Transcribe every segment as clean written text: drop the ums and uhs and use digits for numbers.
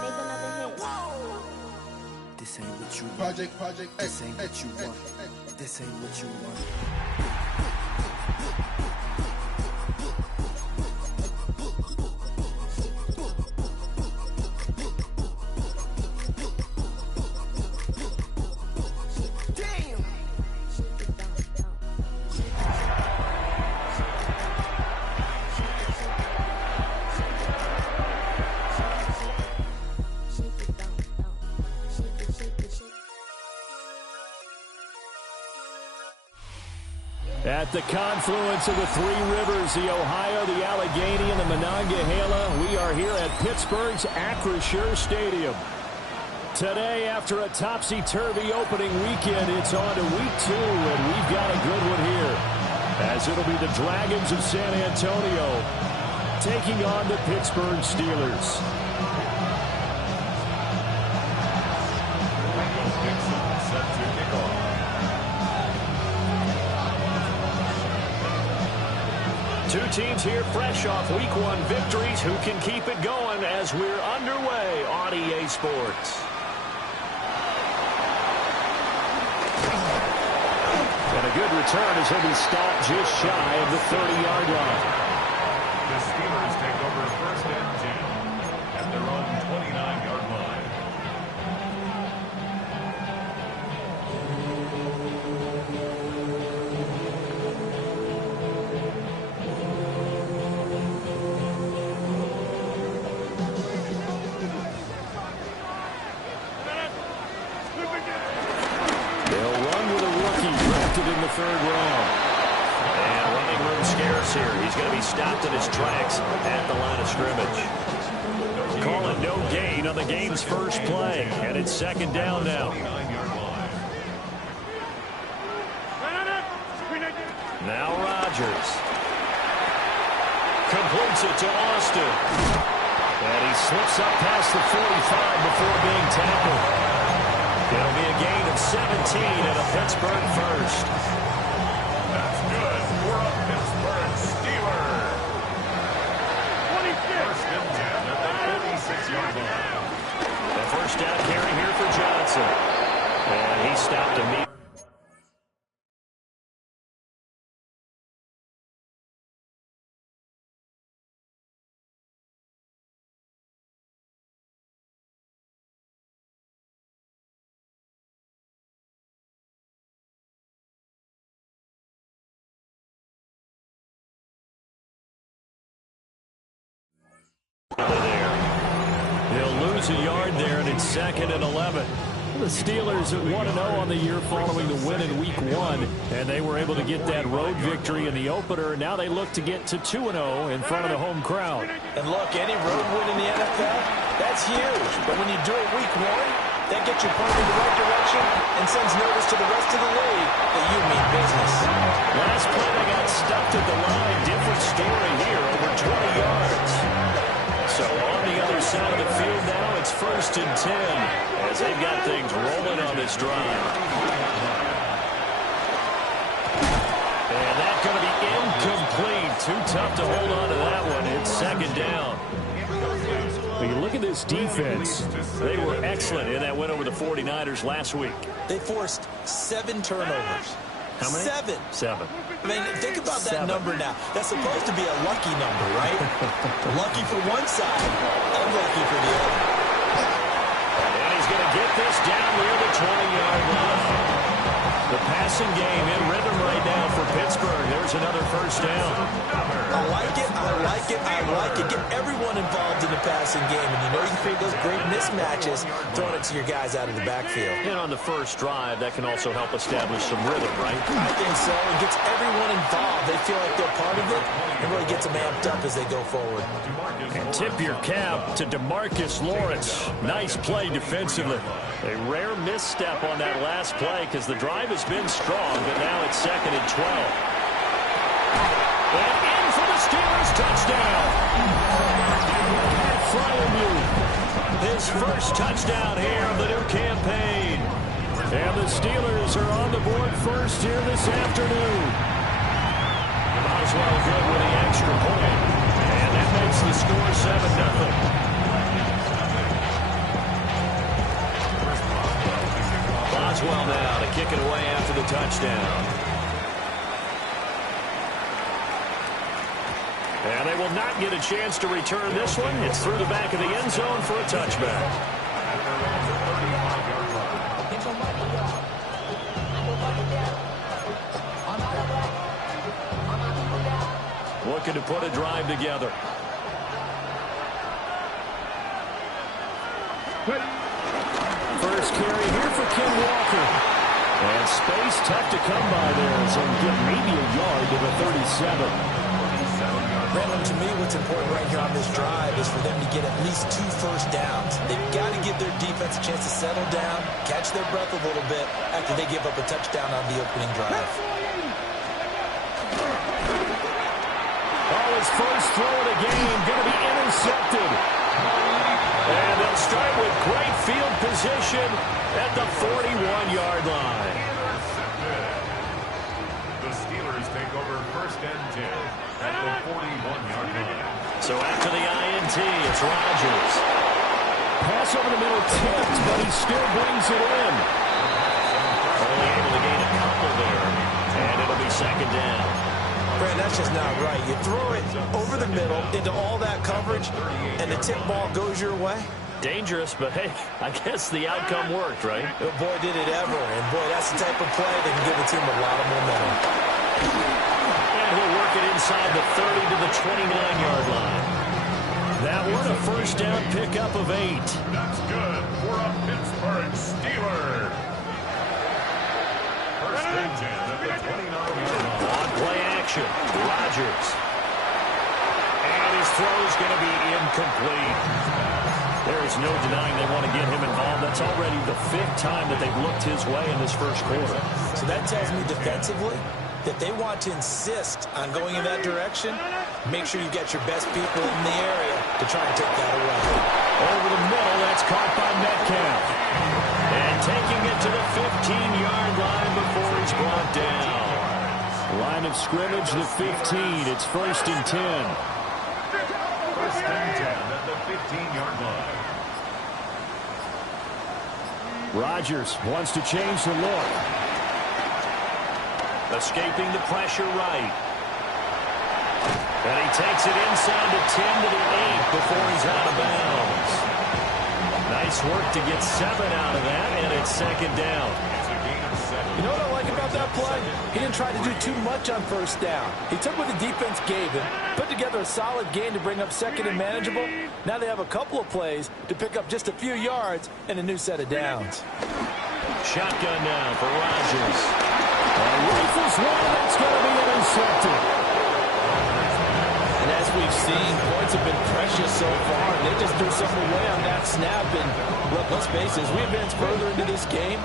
make another hit. This ain't what you want. Project. This ain't what you want. This ain't what you want. At the confluence of the three rivers, the Ohio, the Allegheny, and the Monongahela, we are here at Pittsburgh's Acrisure Stadium. Today, after a topsy-turvy opening weekend, it's on to week 2, and we've got a good one here, as it'll be the Dragons of San Antonio taking on the Pittsburgh Steelers. Two teams here fresh off Week 1 victories. Who can keep it going as we're underway on EA Sports? And a good return as he'll be stopped just shy of the 30-yard line. The Steelers take over first and 10 at their own 29-yard line. In the third round. And running room scarce here. He's going to be stopped in his tracks at the line of scrimmage. Calling no gain on the game's first play. And it's second down now. Now Rodgers. Completes it to Austin. And he slips up past the 45 before being tackled. It'll be a gain of 17 and a Pittsburgh first. That's good for a Pittsburgh Steeler. 26. First and 10 at the 46-yard line. The first down carry here for Johnson. And he stopped immediately. There. They'll lose a yard there, and it's second and 11. The Steelers at 1-0 on the year following the win in Week 1, and they were able to get that road victory in the opener. Now they look to get to 2-0 in front of the home crowd. And look, any road win in the NFL, that's huge. But when you do it Week 1, that gets you pointed in the right direction and sends notice to the rest of the league that you mean business. Last play, they got stuffed at the line. Different story here, over 20 yards. So on the other side of the field now, it's first and 10 as they've got things rolling on this drive. And that's going to be incomplete. Too tough to hold on to that one. It's second down. When you look at this defense, they were excellent in that win over the 49ers last week. They forced 7 turnovers. How many? 7. 7. I mean, think about that number now. That's supposed to be a lucky number, right? Lucky for one side, unlucky for the other. And he's going to get this down near the 20-yard line. The passing game in rhythm right now for Pittsburgh. There's another first down. I like it. Get everyone involved in the passing game. And you know you can create those great mismatches throwing it to your guys out of the backfield. And on the first drive, that can also help establish some rhythm, right? I think so. It gets everyone involved. They feel like they're part of it. It really gets them amped up as they go forward. And tip your cap to DeMarcus Lawrence. Nice play defensively. A rare misstep on that last play because the drive has been strong, but now it's second and 12. And in for the Steelers touchdown. His first touchdown here of the new campaign. And the Steelers are on the board first here this afternoon. Might as well good with the extra point. And that makes the score 7-0. And they will not get a chance to return this one. It's through the back of the end zone for a touchback. Looking to put a drive together. First carry here for Ken Walker. And space tough to come by there. So get maybe a yard to the 37. Brandon, to me, what's important right here on this drive is for them to get at least 2 first downs. They've got to give their defense a chance to settle down, catch their breath a little bit after they give up a touchdown on the opening drive. Oh, his first throw of the game going to be intercepted. And they'll start with great field position at the 41-yard line. The Steelers take over first and 10 at the 41-yard line. So after the INT, it's Rodgers. Pass over the middle, tipped, but he still brings it in. Only able to gain a couple there, and it'll be second down. Brad, that's just not right. You throw it over the middle into all that coverage, and the tip ball goes your way. Dangerous, but hey, I guess the outcome worked, right? Oh, boy, did it ever. And, boy, that's the type of play that can give a team a lot of momentum. And he'll work it inside the 30 to the 29-yard line. That one a first down pickup of 8. That's good for a Pittsburgh Steeler. First and 10 at the 29-yard line. On play action, Rodgers. And his throw's going to be incomplete. There is no denying they want to get him involved. That's already the 5th time that they've looked his way in this first quarter. So that tells me defensively that they want to insist on going in that direction. Make sure you get your best people in the area to try and take that away. Over the middle, that's caught by Metcalf. And taking it to the 15-yard line before he's brought down. Line of scrimmage, the 15. It's first and 10. First and 10 at the 15-yard line. Rodgers wants to change the look. Escaping the pressure right. And he takes it inside the 10 to the 8 before he's out of bounds. Nice work to get 7 out of that, and it's second down. You know what I like about that play? He didn't try to do too much on first down. He took what the defense gave him, put together a solid game to bring up second and manageable. Now they have a couple of plays to pick up just a few yards and a new set of downs. Shotgun now for Rodgers. Rifles one, that's going to be intercepted. And as we've seen, points have been precious so far. They just threw something away on that snap. And look, let's face it, as we advance further into this game,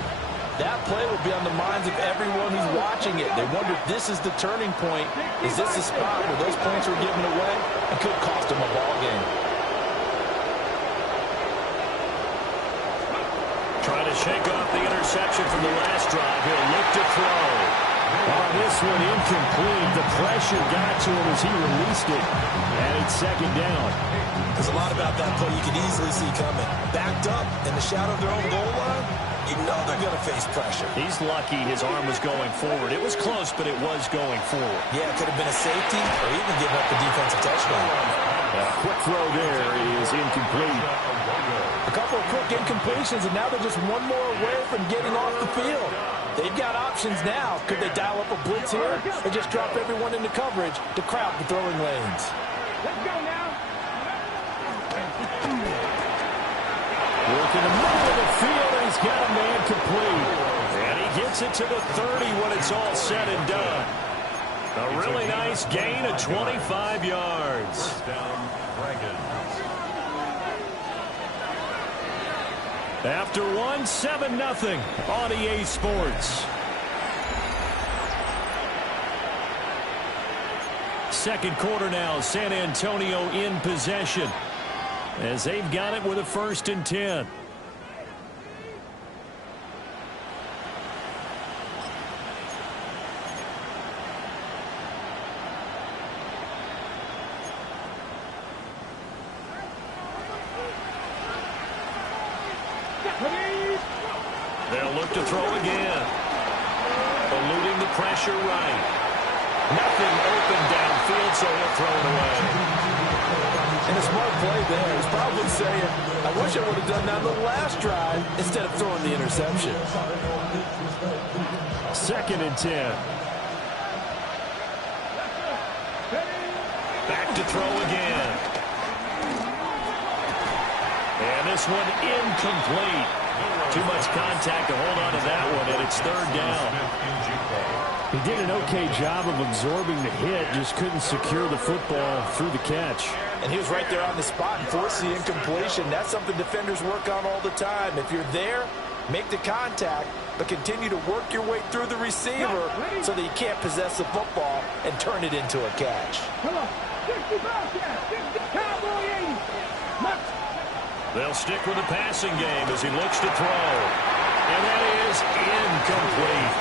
that play will be on the minds of everyone who's watching it. They wonder if this is the turning point. Is this the spot where those points were given away? It could cost them a ball game. Trying to shake off the interception from the last drive. He'll look to throw. Oh, this one incomplete. The pressure got to him as he released it. And it's second down. There's a lot about that play you can easily see coming. Backed up in the shadow of their own goal line, you know they're going to face pressure. He's lucky his arm was going forward. It was close, but it was going forward. Yeah, it could have been a safety or even give up the defensive touchdown. A quick throw there is incomplete. A couple of quick incompletions, and now they're just one more away from getting off the field. They've got options now. Could they dial up a blitz here or just drop everyone into coverage to crowd the throwing lanes? Let's go now. Working the middle of the field, and he's got a man complete. And he gets it to the 30 when it's all said and done. A really nice gain of 25 yards. First down, Dragons. After one, 7-0 on EA Sports. Second quarter now, San Antonio in possession as they've got it with a first and 10. They'll look to throw again. Eluding the pressure right. Nothing open downfield, so he'll throw it away. And a smart play there. He's probably saying, I wish I would have done that on the last drive instead of throwing the interception. 2nd and 10. Back to throw again. And this one incomplete. Too much contact to hold on to that one, and it's 3rd down. He did an okay job of absorbing the hit, just couldn't secure the football through the catch. And he was right there on the spot and forced the incompletion. That's something defenders work on all the time. If you're there, make the contact, but continue to work your way through the receiver so that you can't possess the football and turn it into a catch. They'll stick with the passing game as he looks to throw. And that is incomplete.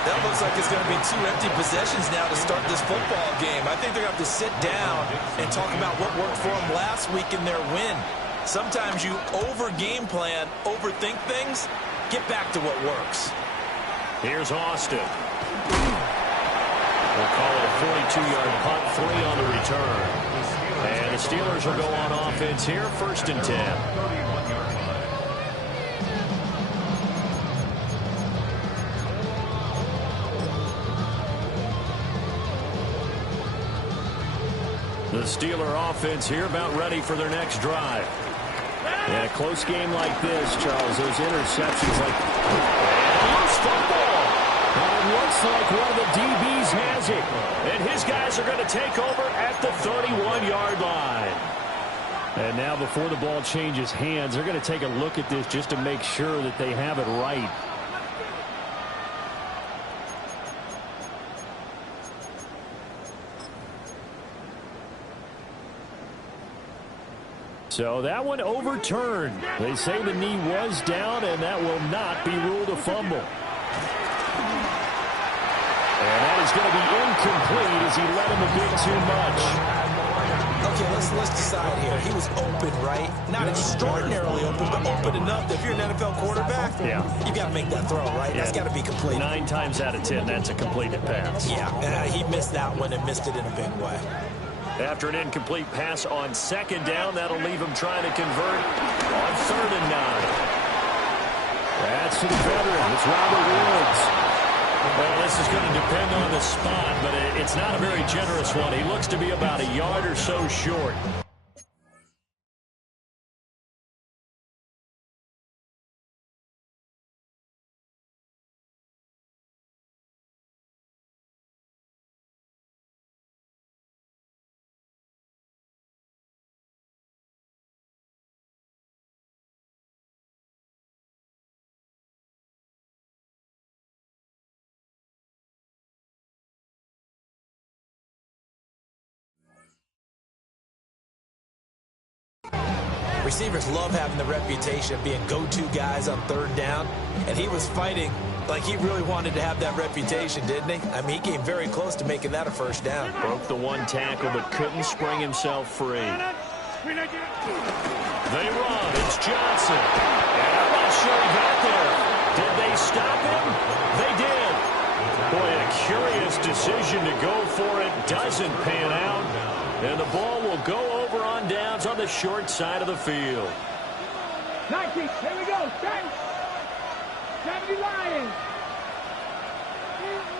That looks like it's going to be 2 empty possessions now to start this football game. I think they're going to have to sit down and talk about what worked for them last week in their win. Sometimes you over-game plan, overthink things. Get back to what works. Here's Austin. We'll call it a 42-yard punt, 3 on the return. And the Steelers will go on offense here, 1st and 10. The Steeler offense here about ready for their next drive. In a close game like this, Charles, those interceptions like... And a loose football! And it looks like one of the DBs has it. And his guys are going to take over at the 31-yard line. And now before the ball changes hands, they're going to take a look at this just to make sure that they have it right. So that one overturned. They say the knee was down, and that will not be ruled a fumble. And that is going to be incomplete as he let him a bit too much. Okay, let's decide here. He was open, right? Not extraordinarily open, but open enough that if you're an NFL quarterback, you got to make that throw, right? That's got to be complete. 9 times out of 10, that's a completed pass. Yeah, he missed that one and missed it in a big way. After an incomplete pass on 2nd down, that'll leave him trying to convert on 3rd and 9. That's to the veteran. It's Robert Woods. Well, this is going to depend on the spot, but it's not a very generous one. He looks to be about a yard or so short. Receivers love having the reputation of being go-to guys on 3rd down, and he was fighting like he really wanted to have that reputation, didn't he? I mean, he came very close to making that a 1st down. Broke the 1 tackle, but couldn't spring himself free. They run. It's Johnson. And I'm not sure he got there. Did they stop him? They did. Boy, a curious decision to go for it. Doesn't pan out. And the ball will go over on downs on the short side of the field. 19, here we go, 70 Lions.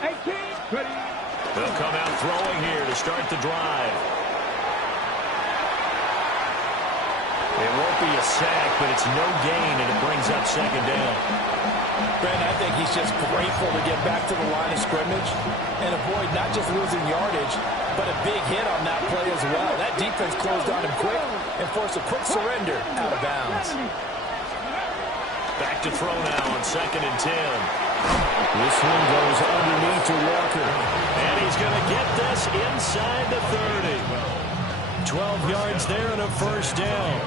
18, ready. They'll come out throwing here to start the drive. It won't be a sack, but it's no gain, and it brings up 2nd down. Brandon, I think he's just grateful to get back to the line of scrimmage and avoid not just losing yardage, but a big hit on that play as well. That defense closed on him quick and forced a quick surrender out of bounds. Back to throw now on 2nd and 10. This one goes underneath to Walker. And he's going to get this inside the 30. 12 yards there and a 1st down.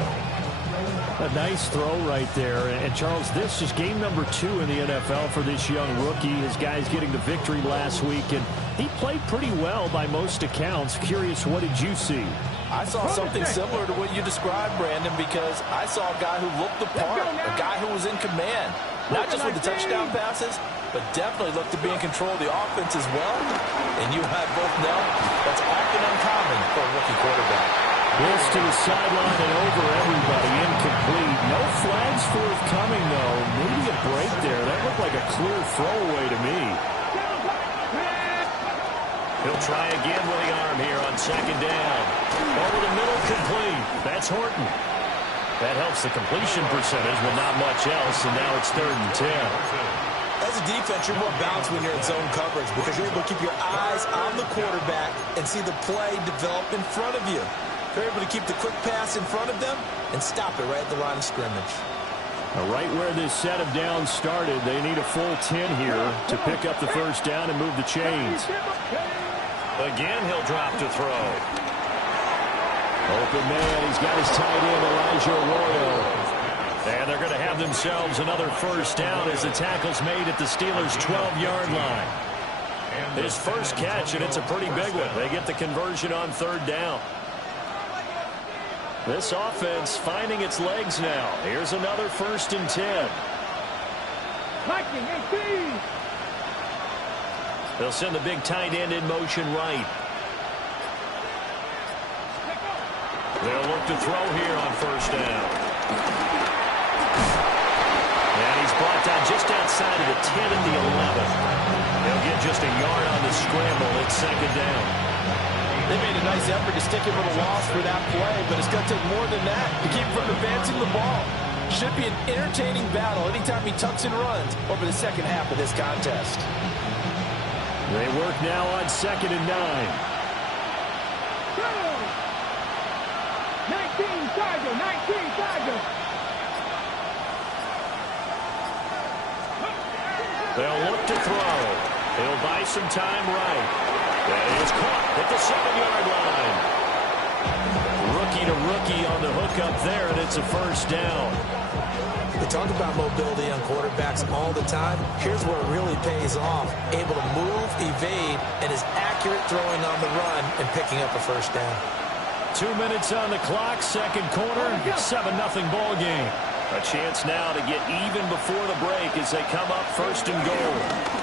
A nice throw right there. And, Charles, this is game number 2 in the NFL for this young rookie. His guys getting the victory last week, and he played pretty well by most accounts. Curious, what did you see? I saw something similar to what you described, Brandon, because I saw a guy who looked the part, a guy who was in command. Not just with the touchdown passes, but definitely looked to be in control of the offense as well. And you and I both know that's often uncommon for a rookie quarterback. This to the sideline and over everybody. Incomplete. No flags forthcoming, though. Maybe a break there. That looked like a clear throwaway to me. He'll try again with the arm here on second down. Over the middle, complete. That's Horton. That helps the completion percentage, but not much else, and now it's 3rd and 10. As a defense, you're more balanced when you're in zone coverage because you're able to keep your eyes on the quarterback and see the play develop in front of you. You're able to keep the quick pass in front of them and stop it right at the line of scrimmage. Right where this set of downs started, they need a full 10 here to pick up the first down and move the chains. Again, he'll drop to throw. Open man, he's got his tight end, Elijah Arroyo. And they're going to have themselves another first down as the tackle's made at the Steelers' 12-yard line. His first catch, and it's a pretty big one. They get the conversion on 3rd down. This offense finding its legs now. Here's another 1st and 10. Viking 18. They'll send the big tight end in motion right. They'll look to throw here on 1st down. And he's brought down just outside of the 10 at the 11. He'll get just a yard on the scramble. It's 2nd down. They made a nice effort to stick him with a loss for that play, but it's going to take more than that to keep him from advancing the ball. Should be an entertaining battle anytime he tucks and runs over the second half of this contest. They work now on 2nd and 9. 19 Tiger, 19 Tiger. They'll look to throw. He'll buy some time right. That is caught at the 7-yard line. Rookie to rookie on the hook up there, and it's a first down. We talk about mobility on quarterbacks all the time. Here's where it really pays off. Able to move, evade, and is accurate throwing on the run and picking up a first down. 2 minutes on the clock, second quarter, 7-0 ball game. A chance now to get even before the break as they come up 1st and goal.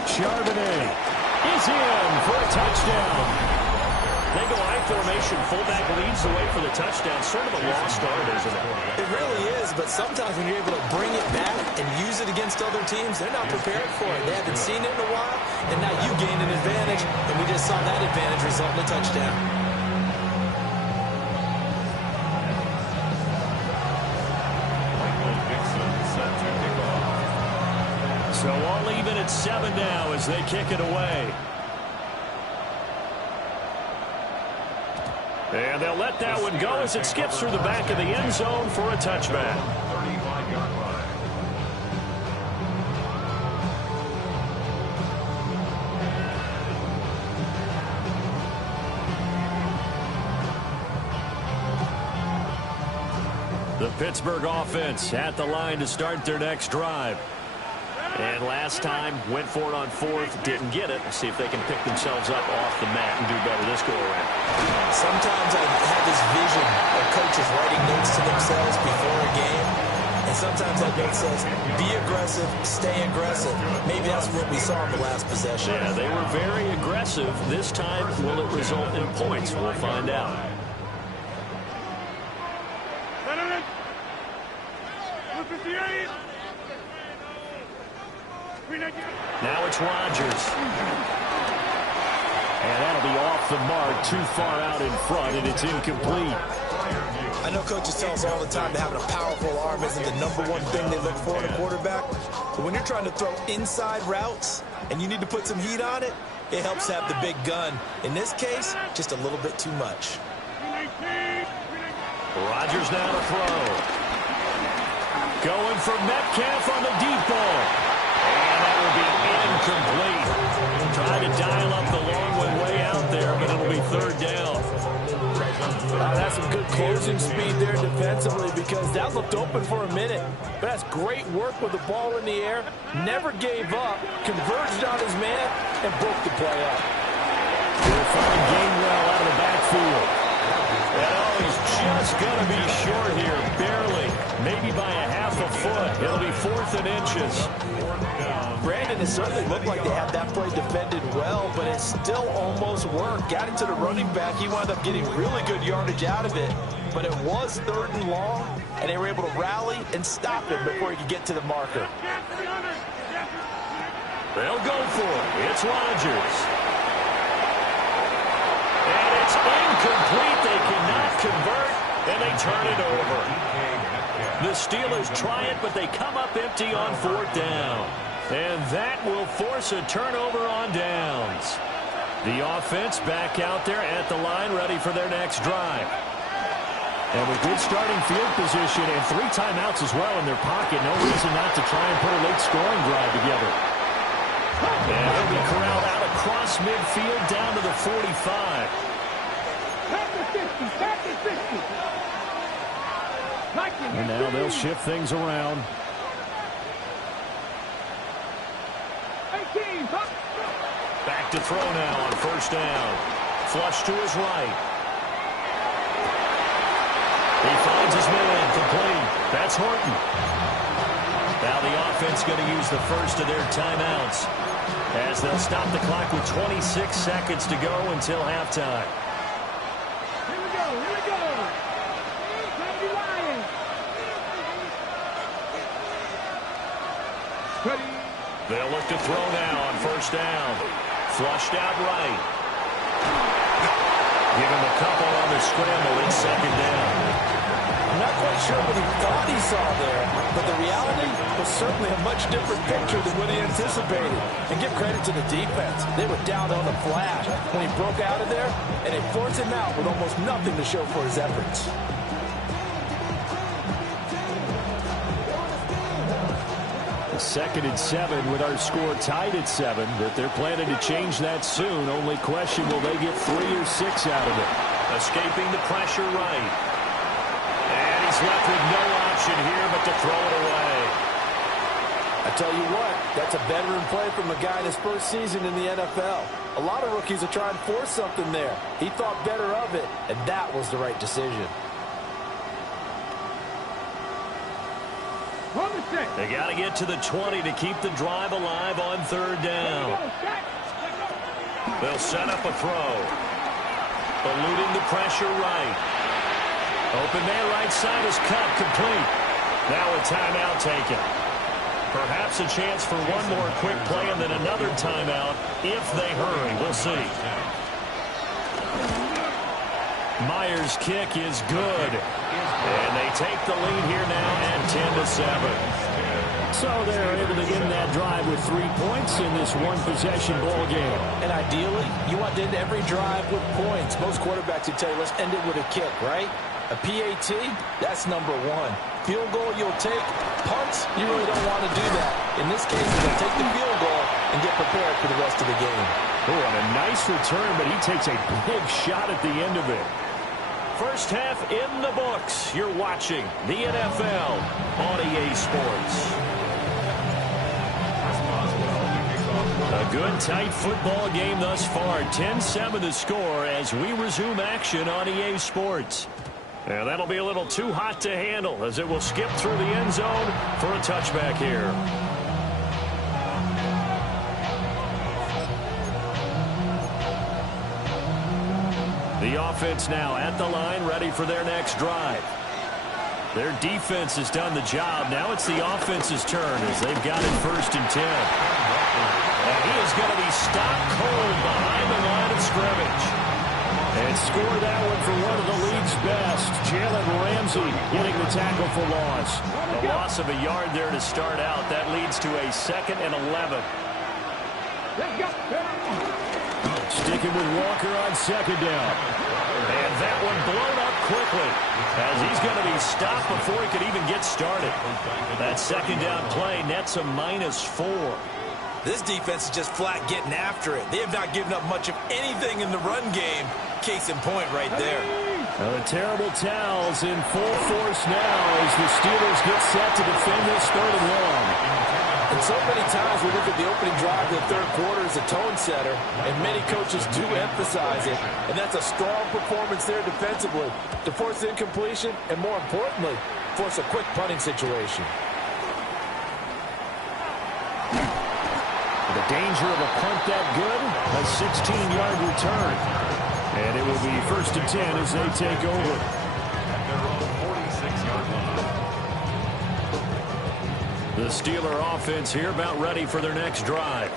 Charbonnet is in for a touchdown. They go I formation, fullback leads the way for the touchdown. Sort of a lost art, isn't it? It really is, but sometimes when you're able to bring it back and use it against other teams, they're not prepared for it. They haven't seen it in a while, and now you gain an advantage, and we just saw that advantage result in a touchdown. So all even at 7 now as they kick it away. And they'll let that one go as it skips through the back of the end zone for a touchback. 35-yard line. The Pittsburgh offense at the line to start their next drive. And last time, went for it on 4th, didn't get it. See if they can pick themselves up off the mat and do better this go-around. Sometimes I have this vision of coaches writing notes to themselves before a game, and sometimes that note says, be aggressive, stay aggressive. Maybe that's what we saw in the last possession. Yeah, they were very aggressive. This time, will it result in points? We'll find out. Now it's Rodgers. And that'll be off the mark, too far out in front, and it's incomplete. I know coaches tell us all the time that having a powerful arm isn't the #1 thing they look for in a quarterback. But when you're trying to throw inside routes and you need to put some heat on it, it helps have the big gun. In this case, just a little bit too much. Rodgers now to throw. Going for Metcalf on the deep ball. And that will be incomplete. Trying to dial up the long one way out there, but it'll be 3rd down. That's some good closing speed there defensively because that looked open for a minute. But that's great work with the ball in the air. Never gave up, converged on his man, and broke the play up. They'll find Gainwell out of the backfield. And he's just going to be short here, barely. Maybe by a half a foot. It'll be 4th and inches. Brandon, it certainly looked like they had that play defended well, but it still almost worked. Got into the running back. He wound up getting really good yardage out of it. but it was 3rd and long, and they were able to rally and stop him before he could get to the marker. They'll go for it. It's Rodgers. And it's incomplete. They cannot convert, and they turn it over. The Steelers try it, but they come up empty on 4th down. And that will force a turnover on downs. The offense back out there at the line, ready for their next drive. And with good starting field position and 3 timeouts as well in their pocket, no reason not to try and put a late scoring drive together. And he'll be corralled out across midfield down to the 45. Back to 50, back to 50. And now they'll shift things around. 18, Back to throw now on 1st down. Flush to his right. He finds his man, complete. That's Horton. Now the offense going to use the first of their timeouts as they'll stop the clock with 26 seconds to go until halftime. Here we go, here we go. Mighty Lions. Ready. They'll look to throw now on 1st down. Flushed out right. Give him a couple on the scramble. It's 2nd down. I'm not quite sure what he thought he saw there, but the reality was certainly a much different picture than what he anticipated. And give credit to the defense. They were down on the flash when he broke out of there, and they forced him out with almost nothing to show for his efforts. Second and 7 with our score tied at 7, but they're planning to change that soon. Only question, will they get 3 or 6 out of it? Escaping the pressure right. And he's left with no option here but to throw it away. I tell you what, that's a veteran play from a guy in his first season in the NFL. A lot of rookies are trying to force something there. He thought better of it, and that was the right decision. They got to get to the 20 to keep the drive alive on 3rd down. They'll set up a throw. Eluding the pressure right. Open man right side is cut, complete. Now a timeout taken. Perhaps a chance for one more quick play and then another timeout if they hurry. We'll see. Myers' kick is good. And they take the lead here now at 10-7. So they're able to end that drive with 3 points in this one-possession ball game. And ideally, you want to end every drive with points. Most quarterbacks would tell you, let's end it with a kick, right? A PAT, that's number 1. Field goal you'll take. Punts, you really don't want to do that. In this case, they'll take the field goal and get prepared for the rest of the game. Oh, and a nice return, but he takes a big shot at the end of it. First half in the books. You're watching the NFL on EA Sports. A good, tight football game thus far. 10-7 the score as we resume action on EA Sports. And that'll be a little too hot to handle as it will skip through the end zone for a touchback here. The offense now at the line, ready for their next drive. Their defense has done the job. Now it's the offense's turn as they've got it 1st and 10. And he is going to be stopped cold behind the line of scrimmage. And score that one for one of the league's best. Jalen Ramsey getting the tackle for loss. A loss of a yard there to start out. That leads to a 2nd and 11. Sticking with Walker on 2nd down. And that one blown up quickly as he's going to be stopped before he could even get started. That 2nd down play nets a -4. This defense is just flat getting after it. They have not given up much of anything in the run game. Case in point right there. The terrible towels in full force now as the Steelers get set to defend this 3rd and long. And so many times we look at the opening drive of the 3rd quarter as a tone setter, and many coaches do emphasize it. And that's a strong performance there defensively to force incompletion and, more importantly, force a quick punting situation. The danger of a punt that good, a 16-yard return. And it will be 1st and 10 as they take over. The Steeler offense here about ready for their next drive.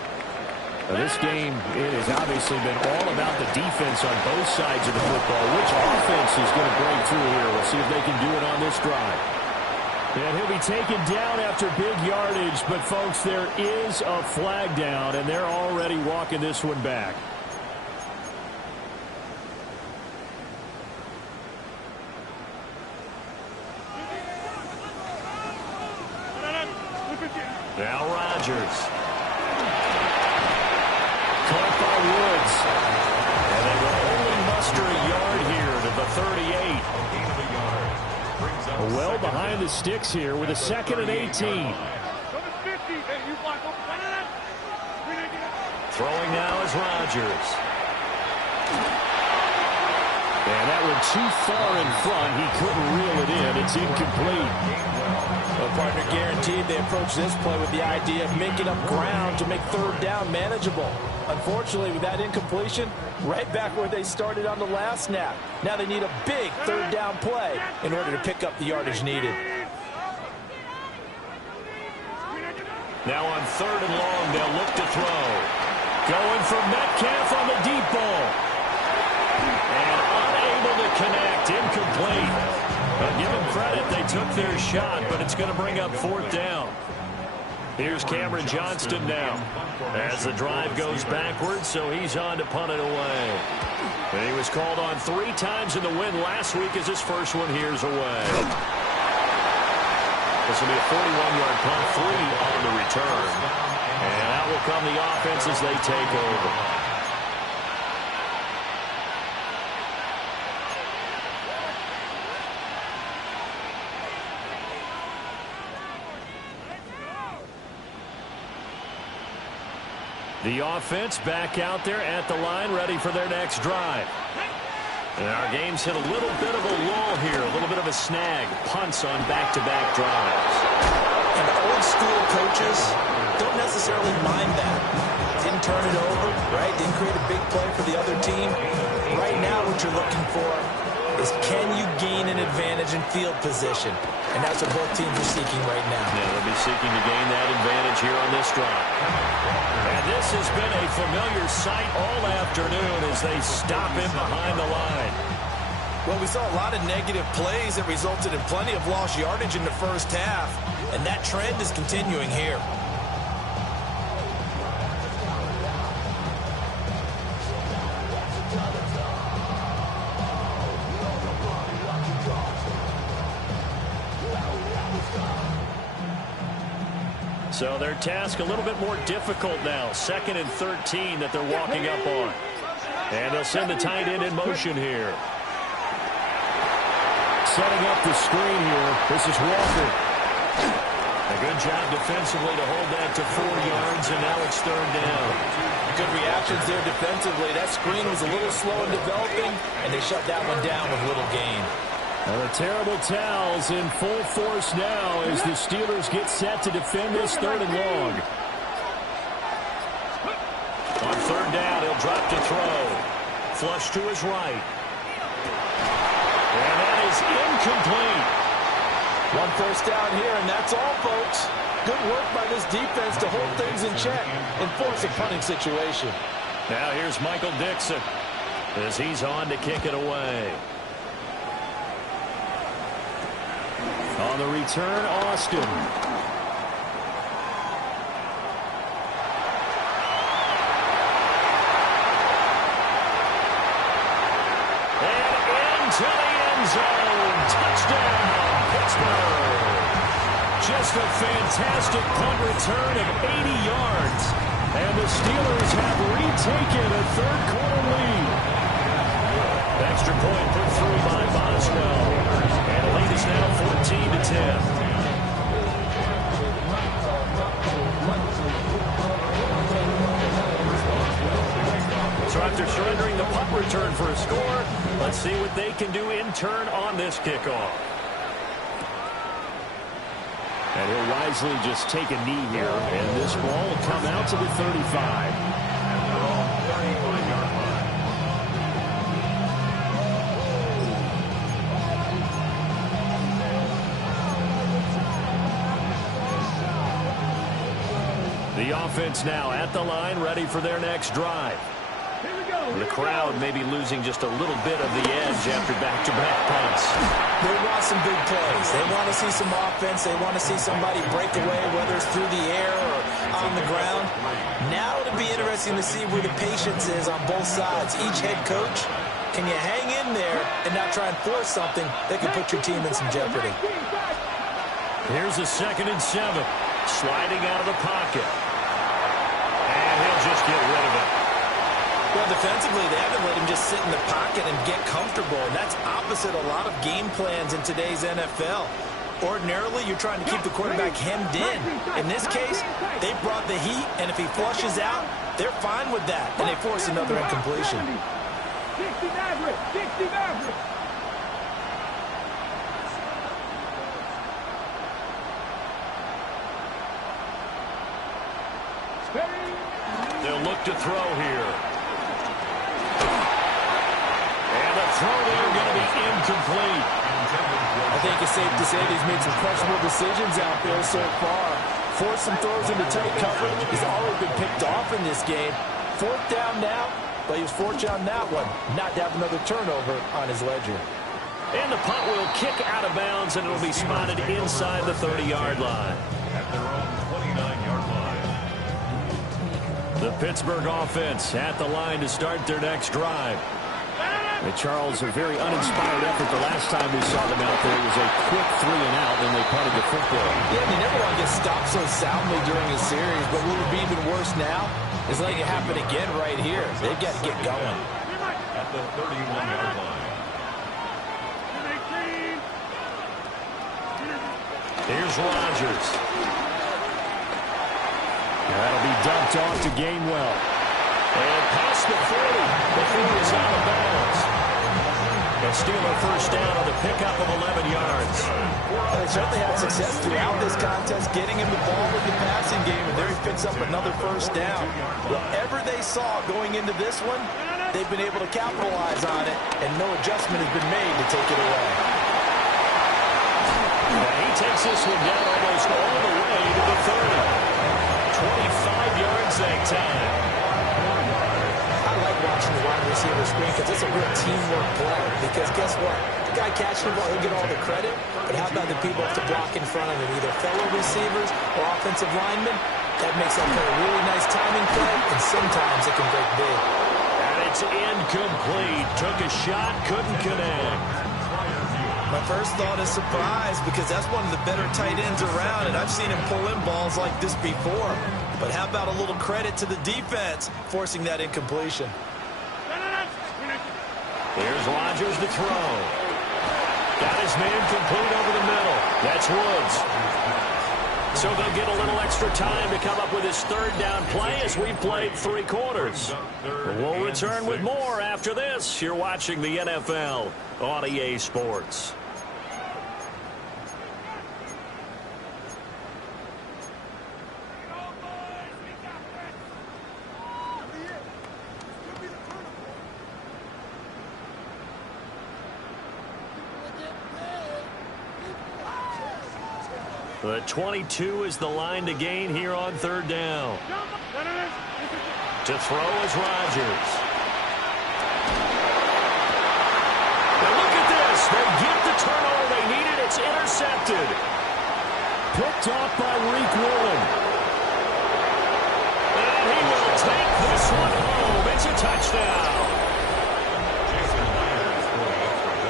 Now, this game has obviously been all about the defense on both sides of the football. Which offense is going to break through here? We'll see if they can do it on this drive. And he'll be taken down after big yardage, but, folks, there is a flag down, and they're already walking this one back. Now Rodgers. Caught by Woods. And they will only muster a yard here to the 38. Well behind the sticks here with a 2nd and 18. Throwing now is Rodgers. And that one too far in front. He couldn't reel it in. It's incomplete. Well, partner, guaranteed they approach this play with the idea of making up ground to make 3rd down manageable. Unfortunately, with that incompletion, right back where they started on the last snap. Now they need a big 3rd down play in order to pick up the yardage needed. Now on 3rd and long, they'll look to throw. Going for Metcalf on the deep ball. And unable to connect. Incomplete. But give them credit. They took their shot, but it's going to bring up 4th down. Here's Cameron Johnston now as the drive goes backwards, so he's on to punt it away. And he was called on 3 times in the win last week as his first one here's away. This will be a 41-yard punt, 3 on the return. And out will come the offense as they take over. The offense back out there at the line, ready for their next drive. And our game's hit a little bit of a lull here, a little bit of a snag. Punts on back-to-back drives. And old-school coaches don't necessarily mind that. Didn't turn it over, right? Didn't create a big play for the other team. Right now what you're looking for is can you gain an advantage in field position? And that's what both teams are seeking right now. Yeah, they'll be seeking to gain that advantage here on this drive. And this has been a familiar sight all afternoon as they stop him behind the line. Well, we saw a lot of negative plays that resulted in plenty of lost yardage in the first half, and that trend is continuing here. So their task a little bit more difficult now. 2nd and 13 that they're walking up on. And they'll send the tight end in motion here. Setting up the screen here. This is Walker. A good job defensively to hold that to 4 yards, and now it's 3rd down. Good reactions there defensively. That screen was a little slow in developing, and they shut that one down with little gain. Well, the terrible towels in full force now as the Steelers get set to defend this 3rd and long. On 3rd down, he'll drop to throw. Flush to his right. And that is incomplete. 1 first down here, and that's all, folks. Good work by this defense to hold things in check and force a punting situation. Now here's Michael Dixon as he's on to kick it away. On the return, Austin. And into the end zone. Touchdown, Pittsburgh. Just a fantastic punt return of 80 yards. And the Steelers have retaken a 3rd quarter lead. Extra point put through by Boswell. And the lead is now 14-10. So after surrendering the punt return for a score, let's see what they can do in turn on this kickoff. And he'll wisely just take a knee here, and this ball will come out to the 35. The offense now at the line, ready for their next drive. The crowd may be losing just a little bit of the edge after back-to-back punts. They want some big plays. They want to see some offense. They want to see somebody break away, whether it's through the air or on the ground. Now it'll be interesting to see where the patience is on both sides. Each head coach, can you hang in there and not try and force something that could put your team in some jeopardy? Here's a 2nd and 7. Sliding out of the pocket. And he'll just get rid of it. Well, defensively, they haven't let him just sit in the pocket and get comfortable. And that's opposite a lot of game plans in today's NFL. Ordinarily, you're trying to keep the quarterback hemmed in. In this case, they brought the heat, and if he flushes out, they're fine with that, and they force another incompletion. 60 Maverick! 60 Maverick! They'll look to throw here. And the throw there going to be incomplete. I think it's safe to say that he's made some questionable decisions out there so far. Forced some throws into tight coverage. He's already been picked off in this game. 4th down now, but he was fortunate on that one, not to have another turnover on his ledger. And the punt will kick out of bounds, and it'll be spotted inside the 30-yard line. At their own 29-yard line. The Pittsburgh offense at the line to start their next drive. Charles, a very uninspired effort the last time we saw them out there. It was a quick 3-and-out, and they punted the football. Yeah, they never want to get stopped so soundly during a series, but what would be even worse now is letting it happen again right here. They've got to get going. At the 31-yard line. Here's Rodgers. That'll be dumped off to Gainwell. And past the 40 before he's out of bounds. A Steeler first down on the pickup of 11 yards. They certainly had success throughout this contest, getting him the ball in the passing game, and there he picks up another first down. Whatever they saw going into this one, they've been able to capitalize on it, and no adjustment has been made to take it away. And he takes this one down almost all the way to the 30. 25 yards that time. I like watching the wide receiver screen because it's a real teamwork play. Because guess what? The guy catching the ball, he'll get all the credit. But how about the people have to block in front of him, either fellow receivers or offensive linemen? That makes that play a really nice timing play, and sometimes it can break big. And it's incomplete. Took a shot, couldn't connect. My first thought is surprise because that's one of the better tight ends around, and I've seen him pull in balls like this before. But how about a little credit to the defense forcing that incompletion? Here's Rodgers to throw. Got his man complete over the middle. That's Woods. So they'll get a little extra time to come up with his 3rd down play as we've played 3 quarters. We'll return with more after this. You're watching the NFL on EA Sports. The 22 is the line to gain here on 3rd down. To throw is Rodgers. Now look at this. They get the turnover they needed. It's intercepted. Picked off by Reek Woolen. And he will take this one home. It's a touchdown.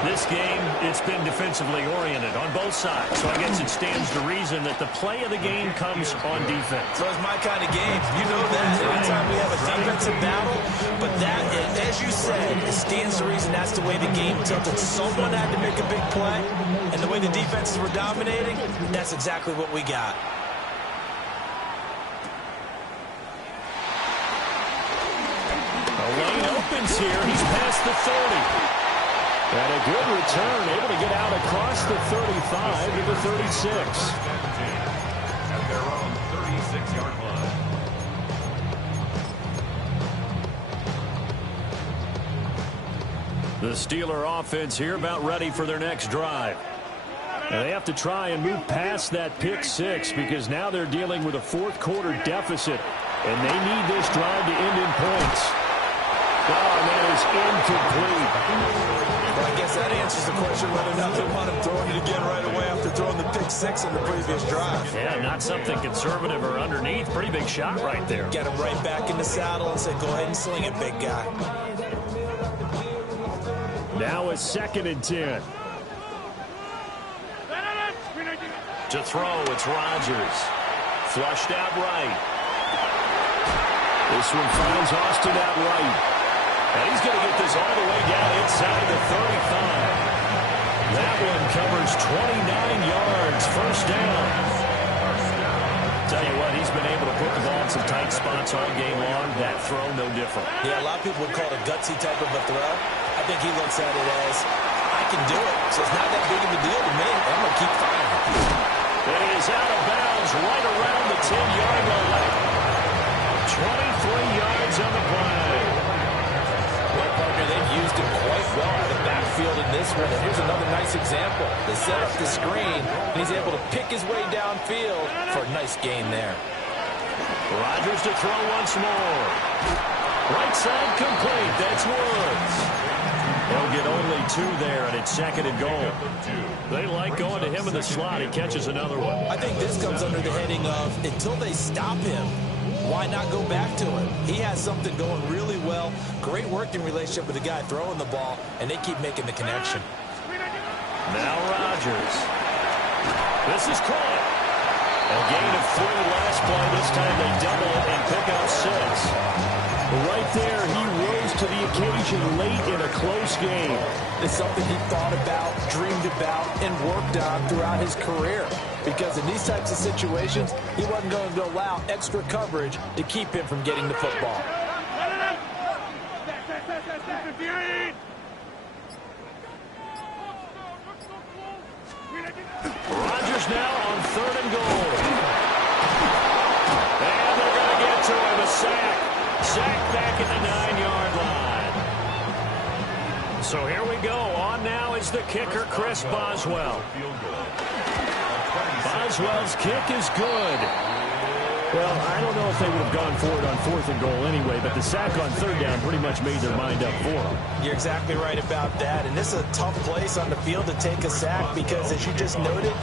This game, it's been defensively oriented on both sides, so I guess it stands to reason that the play of the game comes on defense. So it's my kind of game. You know that. Anytime we have a defensive battle, but that, as you said, it stands to reason that's the way the game tilted. Someone had to make a big play, and the way the defenses were dominating, that's exactly what we got. A lane opens here. He's past the 30. And a good return, able to get out across the 35 to the 36. At their own 36-yard line. The Steeler offense here about ready for their next drive. And they have to try and move past that pick six because now they're dealing with a fourth quarter deficit. And they need this drive to end in points. Oh, and that is incomplete. Well, I guess that answers the question whether or not they want him throwing it again right away after throwing the pick six on the previous drive. Yeah, not something conservative or underneath. Pretty big shot right there. Get him right back in the saddle and say, go ahead and sling it, big guy. Now a 2nd and 10. To throw, it's Rodgers. Flushed out right. This one finds Austin out right. And he's going to get this all the way down inside the 35. That one covers 29 yards. First down. Tell you what, he's been able to put the ball in some tight spots all game long. That throw, no different. Yeah, a lot of people would call it a gutsy type of a throw. I think he looks at it as, I can do it, so it's not that big of a deal to me. I'm going to keep firing. And he is out of bounds right around the 10-yard line. 23 yards on the play. Well, partner, they've used him quite well out of the backfield in this one. And here's another nice example. They set up the screen, and he's able to pick his way downfield for a nice gain there. Rodgers to throw once more. Right side complete. That's Woods. They'll get only 2 there, and it's 2nd and goal. They like going to him in the slot. He catches another one. I think this comes under the heading of, until they stop him, why not go back to him? He has something going really well. Great working relationship with the guy throwing the ball, and they keep making the connection. Now Rodgers. This is caught. A gain of 3 last play. This time they double it and pick up 6. Right there, he rose to the occasion late in a close game. It's something he thought about, dreamed about, and worked on throughout his career. Because in these types of situations, he wasn't going to allow extra coverage to keep him from getting the football. Rodgers now on 3rd and goal. And they're going to get to him. A sack. Sack back at the 9-yard line. So here we go. On now is the kicker, Chris Boswell. Boswell's kick is good. Well, I don't know if they would have gone for it on 4th and goal anyway, but the sack on 3rd down pretty much made their mind up for them. You're exactly right about that. And this is a tough place on the field to take a sack because, as you just noted,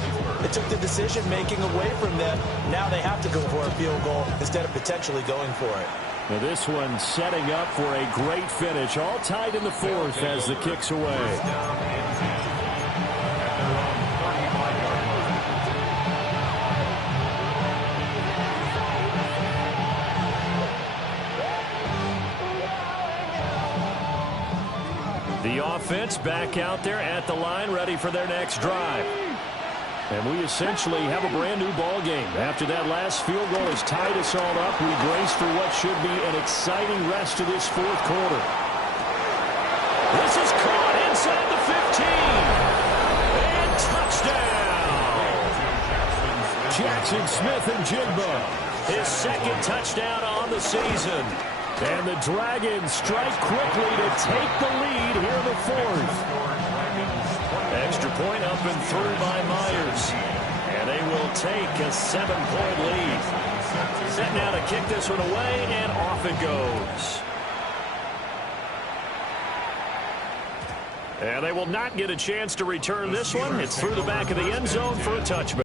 it took the decision-making away from them. Now they have to go for a field goal instead of potentially going for it. Now this one setting up for a great finish. All tied in the 4th as the kick's away. The offense back out there at the line, ready for their next drive. And we essentially have a brand-new ball game. After that last field goal has tied us all up, we brace for what should be an exciting rest of this 4th quarter. This is caught inside the 15. And touchdown. Jackson Smith and Jigba. His 2nd touchdown on the season. And the Dragons strike quickly to take the lead here in the 4th. Extra point up and through by Myers. And they will take a 7-point lead. Set now to kick this one away, and off it goes. And they will not get a chance to return this one. It's through the back of the end zone for a touchback.